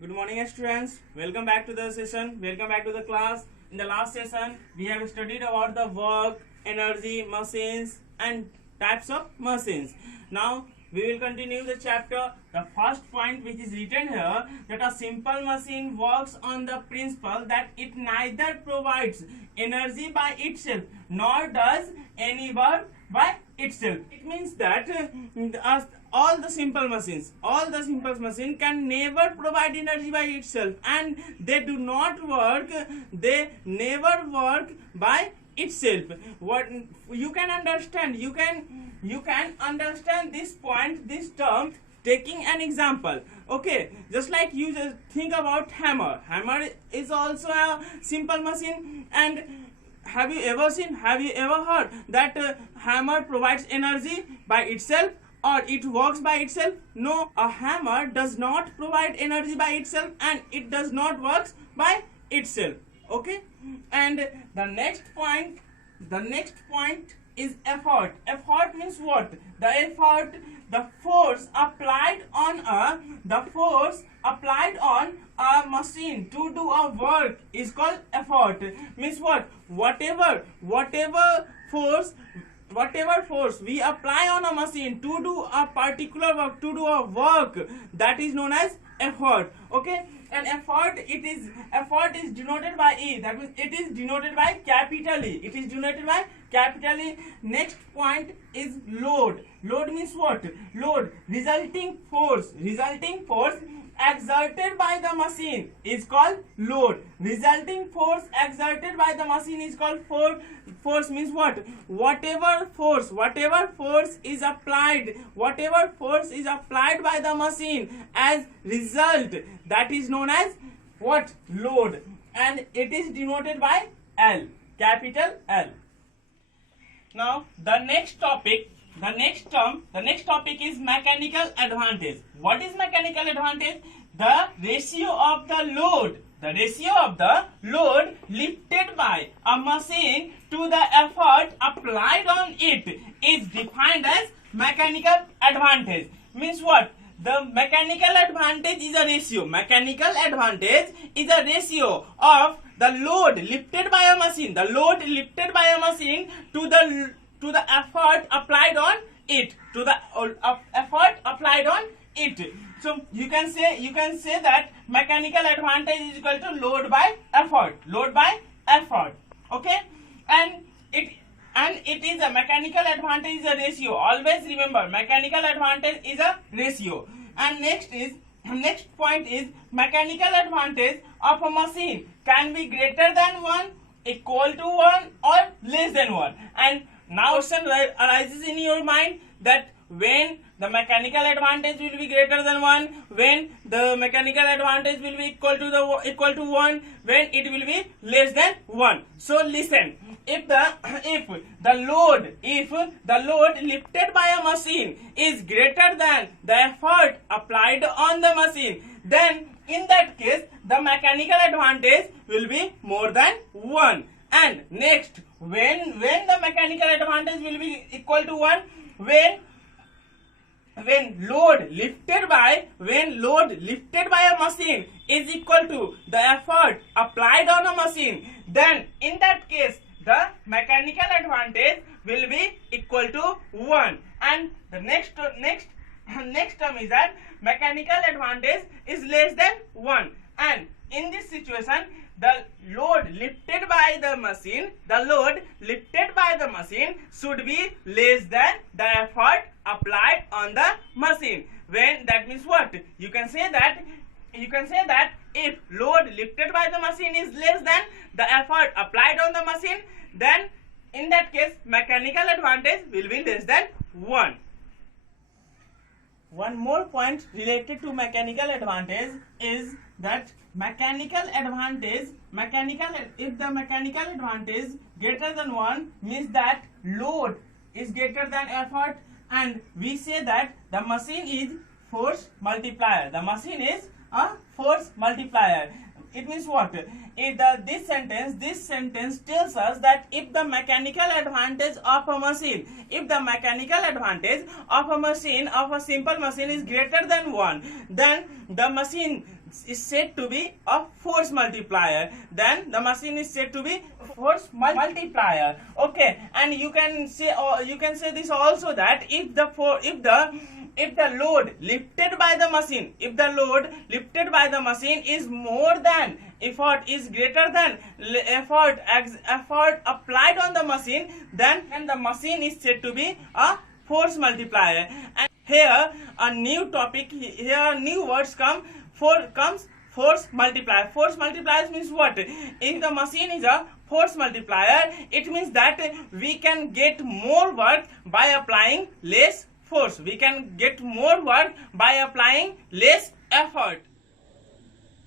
Good morning, students. Welcome back to the session. Welcome back to the class. In the last session, we have studied about the work, energy, machines, and types of machines. Now, we will continue the chapter. The first point which is written here, that a simple machine works on the principle that it neither provides energy by itself nor does any work by itself. It means that all the simple machines can never provide energy by itself, and they do not work, they never work by itself. What you can understand, you can understand this point, this term, taking an example. Okay, just like you just think about hammer is also a simple machine. And have you ever heard that hammer provides energy by itself or it works by itself? No, a hammer does not provide energy by itself and it does not work by itself. Okay, and the next point is effort. Effort means what? The force applied on a machine to do a work is called effort. Means what? Whatever force we apply on a machine to do a particular work, to do a work, that is known as effort. Okay, and effort is denoted by E. That means it is denoted by capital E. Next point is load. Load means what? Load, resulting force exerted by the machine is called load. Resulting force exerted by the machine is called force. Means what? Whatever force is applied by the machine as result, that is known as what? Load, and it is denoted by L, capital L. Now the next topic is mechanical advantage. What is mechanical advantage? The ratio of the load lifted by a machine to the effort applied on it is defined as mechanical advantage. Means what? The mechanical advantage is a ratio. Mechanical advantage is a ratio of the load lifted by a machine. The load lifted by a machine to the effort applied on it. So you can say that mechanical advantage is equal to load by effort. Okay, and it is a mechanical advantage is a ratio. Always remember, mechanical advantage is a ratio. And next point is mechanical advantage of a machine can be greater than 1, equal to 1, or less than 1. And now question arises in your mind that when the mechanical advantage will be greater than 1, when the mechanical advantage will be equal to 1, when it will be less than 1. So listen, if the load lifted by a machine is greater than the effort applied on the machine, then in that case the mechanical advantage will be more than 1. And next, when the mechanical advantage will be equal to 1, when load lifted by a machine is equal to the effort applied on a machine, then in that case the mechanical advantage will be equal to 1. And the next term is that mechanical advantage is less than 1. And in this situation, the load lifted by the machine should be less than the effort applied on the machine. When that means what? You can say that if load lifted by the machine is less than the effort applied on the machine, then in that case mechanical advantage will be less than 1. One more point related to mechanical advantage is that if the mechanical advantage greater than 1 means that load is greater than effort, and we say that the machine is force multiplier. The machine is a force multiplier. It means what? This sentence tells us that if the mechanical advantage of a machine, of a simple machine is greater than 1, then the is said to be a force multiplier, then the machine is said to be force multiplier. Okay, and you can say this also, that if the load lifted by the machine, is more than effort is greater than effort applied on the machine, then the machine is said to be a force multiplier. And here a new topic, here new words comes force multiplier. Force multiplier means what? If the machine is a force multiplier, it means that we can get more work by applying less force. We can get more work by applying less effort.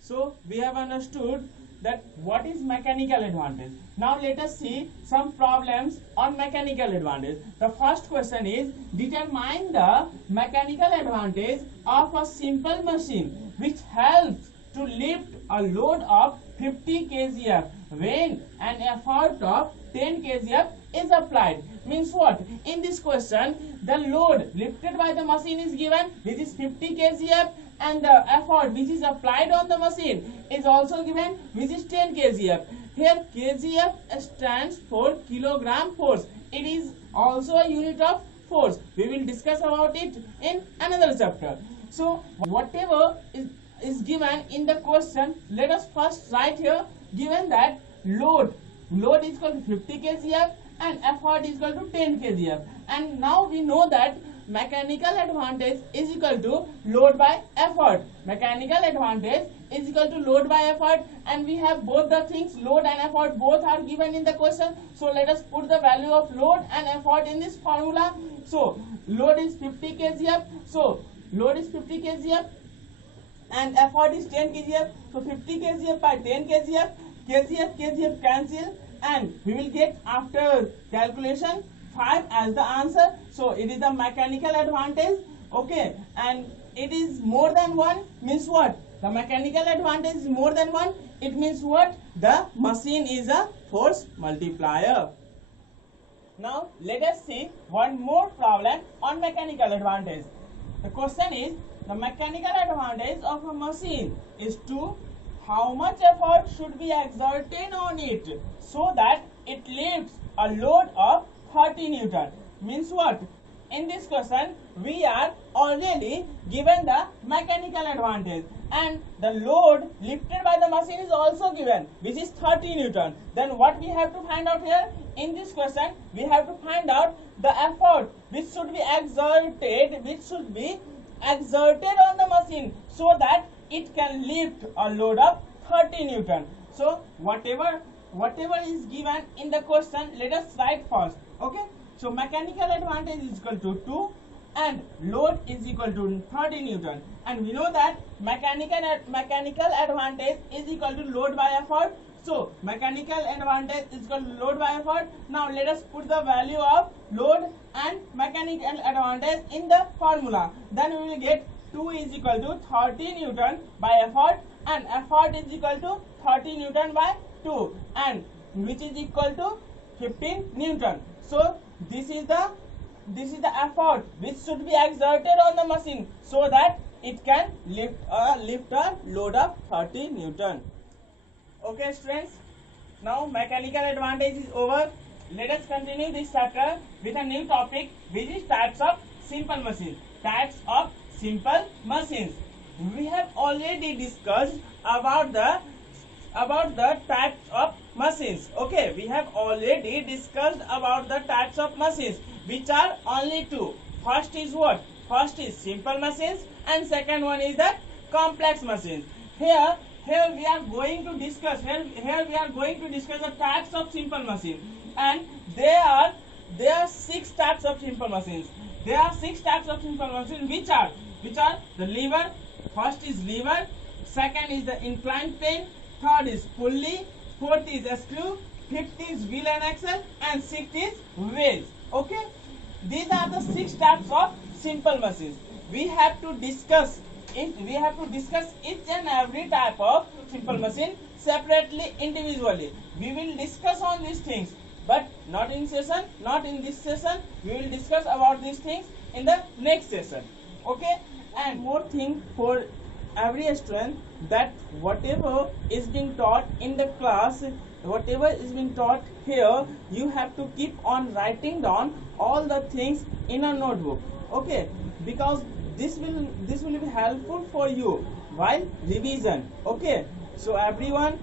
So we have understood that what is mechanical advantage. Now let us see some problems on mechanical advantage. The first question is, determine the mechanical advantage of a simple machine which helps to lift a load of 50 kgf when an effort of 10 kgf is applied. Means what? In this question, the load lifted by the machine is given, which is 50 kgf, and the effort which is applied on the machine is also given, which is 10 kgf. Here kgf stands for kilogram force. It is also a unit of force. We will discuss about it in another chapter. So whatever is given in the question, let us first write here, given that load is equal to 50 kgf and effort is equal to 10 kgf. And now we know that mechanical advantage is equal to load by effort. Mechanical advantage is equal to load by effort, and we have both the things, load and effort, both are given in the question. So let us put the value of load and effort in this formula. So load is 50 kgf, so load is 50 kgf and effort is 10 kgf. So 50 kgf by 10 kgf, kgf cancel, and we will get after calculation 5 as the answer. So it is the mechanical advantage. Okay, and it is more than 1 means what? The mechanical advantage is more than 1. It means what? The machine is a force multiplier. Now let us see one more problem on mechanical advantage. The question is, the mechanical advantage of a machine is to how much effort should be exerted on it so that it lifts a load of 30 Newton. Means what? In this question, we are already given the mechanical advantage, and the load lifted by the machine is also given, which is 30 Newton. Then what we have to find out here? In this question, we have to find out the effort which should be exerted on the machine so that it can lift a load of 30 Newton. So whatever is given in the question, let us write first. Okay, so mechanical advantage is equal to 2 and load is equal to 30 Newton, and we know that mechanical advantage is equal to load by effort. So mechanical advantage is equal to load by effort. Now let us put the value of load and mechanical advantage in the formula. Then we will get 2 is equal to 30 Newton by effort, and effort is equal to 30 Newton by 2, and which is equal to 15 Newton. So this is the effort which should be exerted on the machine so that it can lift a load of 30 Newton. Okay students, now mechanical advantage is over. Let us continue this chapter with a new topic, which is types of simple machines. Types of simple machines. We have already discussed about the types of machines. Okay, we have already discussed about the types of machines, which are only two. First is what? First is simple machines, and second one is the complex machines. Here we are going to discuss the types of simple machines, and there are 6 types of simple machines. There are 6 types of simple machines, which are the lever. First is lever, second is the inclined plane, third is pulley, fourth is a screw, fifth is wheel and axle, and sixth is wheels. Okay, these are the 6 types of simple machines. We have to discuss each and every type of simple machine separately, individually. We will discuss on these things, but not in this session. We will discuss about these things in the next session. Okay, and more thing for every student that whatever is being taught in the class, whatever is being taught here, you have to keep on writing down all the things in a notebook. Okay, because this will be helpful for you while revision. Okay, so everyone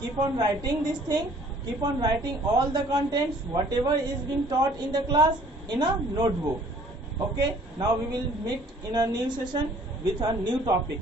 keep on writing this thing, keep on writing all the contents whatever is being taught in the class in a notebook. Okay, now we will meet in a new session with a new topic.